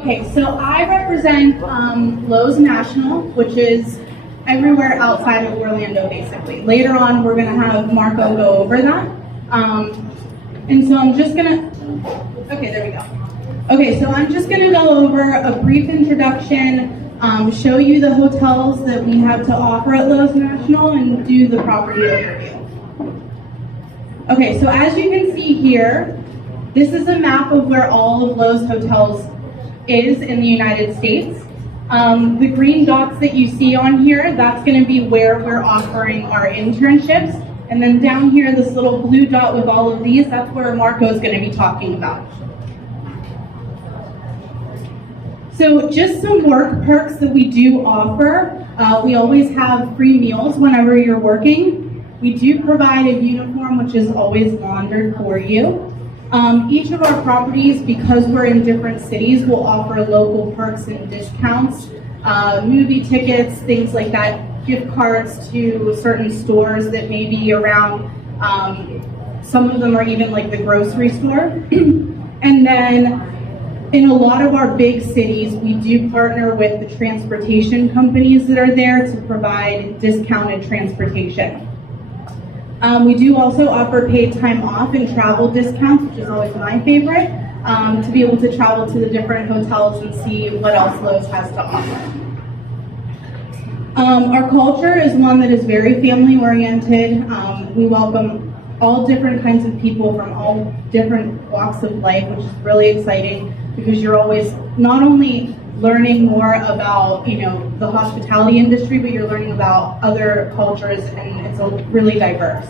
Okay, so I represent Lowe's National, which is everywhere outside of Orlando, basically. Later on, we're going to have Marco go over that. And so I'm just going to, okay, there we go. Okay, so I'm just going to go over a brief introduction, show you the hotels that we have to offer at Lowe's National, and do the property overview. Okay, so as you can see here, this is a map of where all of Lowe's hotels is in the United States. The green dots that you see on here, that's going to be where we're offering our internships. And then down here, this little blue dot with all of these, that's where Marco is going to be talking about. So just some work perks that we do offer. We always have free meals whenever you're working. We do provide a uniform, which is always laundered for you. Each of our properties, because we're in different cities, will offer local perks and discounts, movie tickets, things like that, gift cards to certain stores that may be around. Some of them are even like the grocery store. And then in a lot of our big cities, we do partner with the transportation companies that are there to provide discounted transportation. We do also offer paid time off and travel discounts, which is always my favorite, to be able to travel to the different hotels and see what else Lowe's has to offer. Our culture is one that is very family oriented. We welcome all different kinds of people from all different walks of life, which is really exciting because you're always not only learning more about, the hospitality industry, but you're learning about other cultures, and it's really diverse.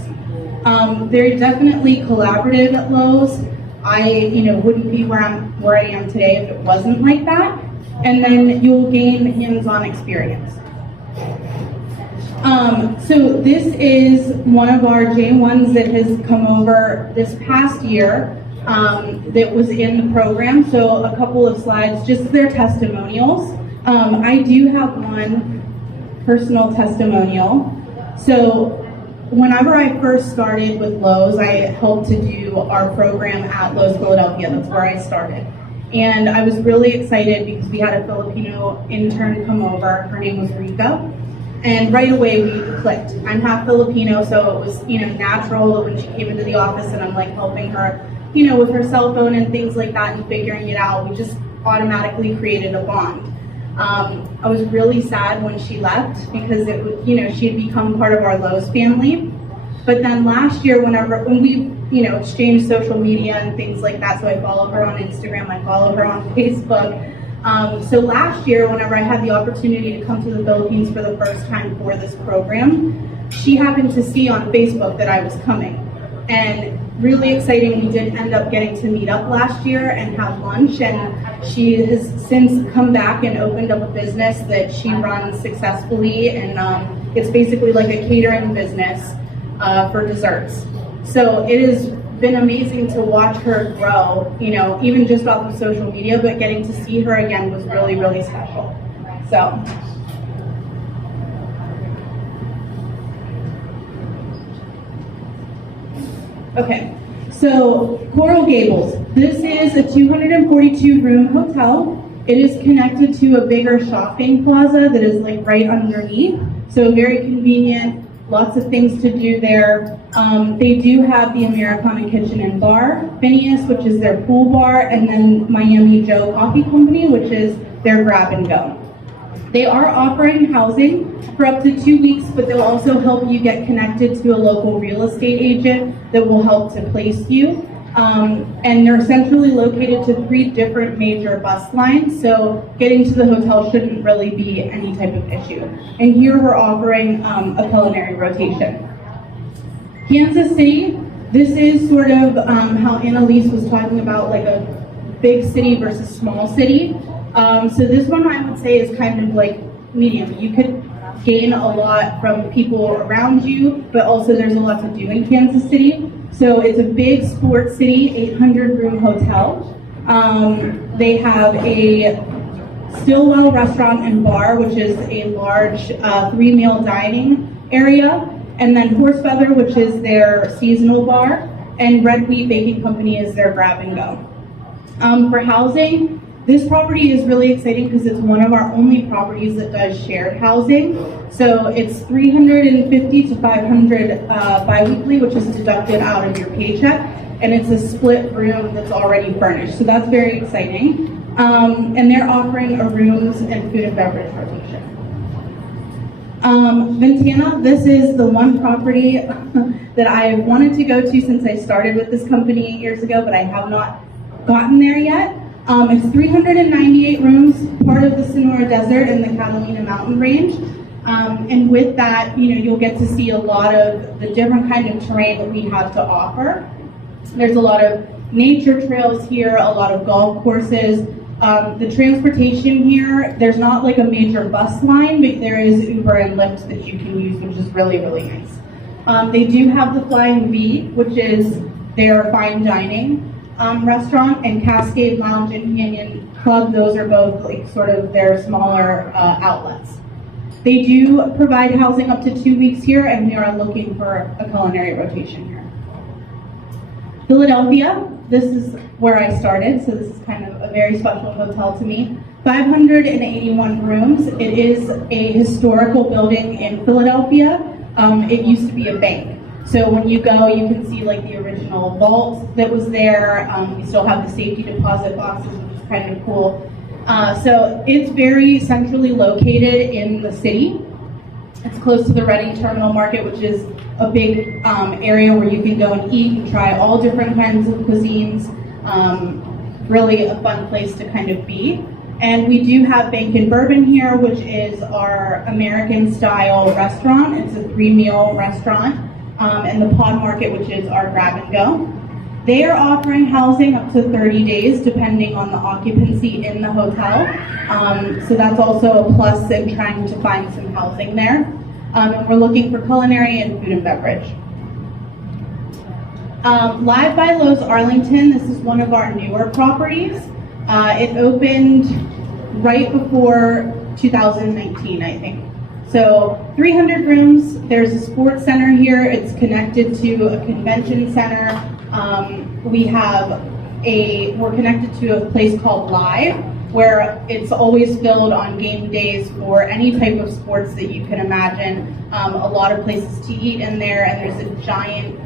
They're definitely collaborative at Lowe's. I, wouldn't be where I am today if it wasn't like that. And then you'll gain hands-on experience. So this is one of our J1s that has come over this past year. That was in the program. So a couple of slides, just their testimonials. I do have one personal testimonial. So whenever I first started with Lowe's, I helped to do our program at Lowe's Philadelphia. That's where I started. And I was really excited because we had a Filipino intern come over. Her name was Rica. And right away we clicked. I'm half Filipino, so it was, natural that when she came into the office and I'm like helping her, with her cell phone and things like that and figuring it out, we just automatically created a bond. I was really sad when she left because it was, she had become part of our Lowe's family. But then last year, when we, exchanged social media and things like that, so I follow her on Instagram, I follow her on Facebook. So last year, whenever I had the opportunity to come to the Philippines for the first time for this program, she happened to see on Facebook that I was coming. And really exciting, we did end up getting to meet up last year and have lunch, and she has since come back and opened up a business that she runs successfully, and it's basically like a catering business for desserts. So it has been amazing to watch her grow, even just off of social media, but getting to see her again was really, really special. So. Okay, so Coral Gables. This is a 242-room hotel. It is connected to a bigger shopping plaza that is like right underneath. So very convenient, lots of things to do there. They do have the Americana Kitchen and Bar, Phineas, which is their pool bar, and then Miami Joe Coffee Company, which is their grab and go. They are offering housing for up to 2 weeks, but they'll also help you get connected to a local real estate agent that will help to place you. And they're centrally located to 3 different major bus lines, so getting to the hotel shouldn't really be any type of issue. And here we're offering a culinary rotation. Kansas City, this is sort of how Annalise was talking about, like a big city versus small city. So this one I would say is kind of like medium. You could gain a lot from people around you, but also there's a lot to do in Kansas City. So it's a big sports city, 800-room hotel. They have a Stillwell restaurant and bar, which is a large 3-meal dining area. And then Horse Feather, which is their seasonal bar. And Red Wheat Baking Company is their grab and go. For housing, This property is really exciting because it's one of our only properties that does shared housing. So it's 350 to 500 biweekly, which is deducted out of your paycheck, and it's a split room that's already furnished. So that's very exciting. And they're offering a rooms and food and beverage rotation. Ventana, this is the one property that I've wanted to go to since I started with this company 8 years ago, but I have not gotten there yet. It's 398 rooms, part of the Sonora Desert and the Catalina Mountain Range. And with that, you'll get to see a lot of the different kind of terrain that we have to offer. There's a lot of nature trails here, a lot of golf courses. The transportation here, there's not like a major bus line, but there is Uber and Lyft that you can use, which is really, really nice. They do have the Flying V, which is their fine dining restaurant, and Cascade Lounge and Canyon Club. Those are both like sort of their smaller outlets. They do provide housing up to 2 weeks here, and we are looking for a culinary rotation here. Philadelphia, this is where I started, so this is kind of a very special hotel to me. 581 rooms. It is a historical building in Philadelphia. It used to be a bank. So when you go, you can see like the original vault that was there. We still have the safety deposit boxes, which is kind of cool. So it's very centrally located in the city. It's close to the Reading Terminal Market, which is a big area where you can go and eat and try all different kinds of cuisines. Really a fun place to kind of be. And we do have Bacon Bourbon here, which is our American style restaurant. It's a 3-meal restaurant. And the Pod Market, which is our grab and go. They are offering housing up to 30 days, depending on the occupancy in the hotel. So that's also a plus in trying to find some housing there. And we're looking for culinary and food and beverage. Live by Lowe's Arlington, this is one of our newer properties. It opened right before 2019, I think. So 300 rooms, there's a sports center here. It's connected to a convention center. We're connected to a place called Live, where it's always filled on game days for any type of sports that you can imagine. A lot of places to eat in there, and there's a giant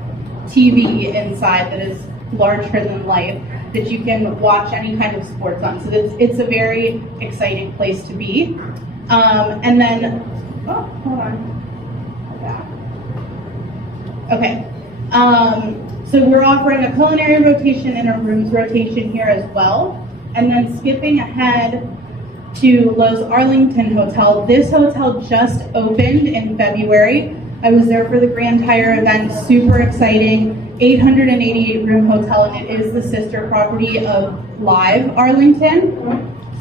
TV inside that is larger than life that you can watch any kind of sports on. So it's a very exciting place to be. And then, hold on. Okay. So we're offering a culinary rotation and a rooms rotation here as well. And then skipping ahead to Lowe's Arlington Hotel. This hotel just opened in February. I was there for the Grand Hire event, super exciting. 888 room hotel, and it is the sister property of Live Arlington.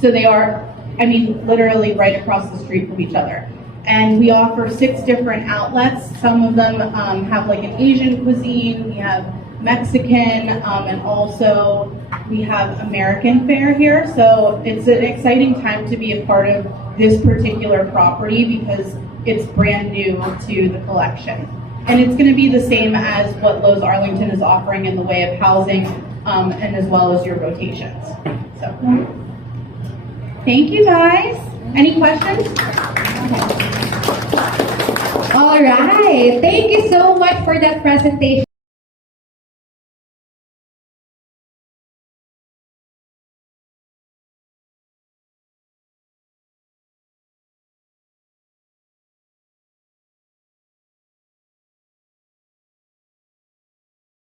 So they are, literally right across the street from each other. And we offer 6 different outlets. Some of them have like an Asian cuisine, we have Mexican, and also we have American fare here. So it's an exciting time to be a part of this particular property because it's brand new to the collection. And it's going to be the same as what Lowe's Arlington is offering in the way of housing and as well as your rotations. So, thank you guys. Any questions? All right. Thank you so much for that presentation.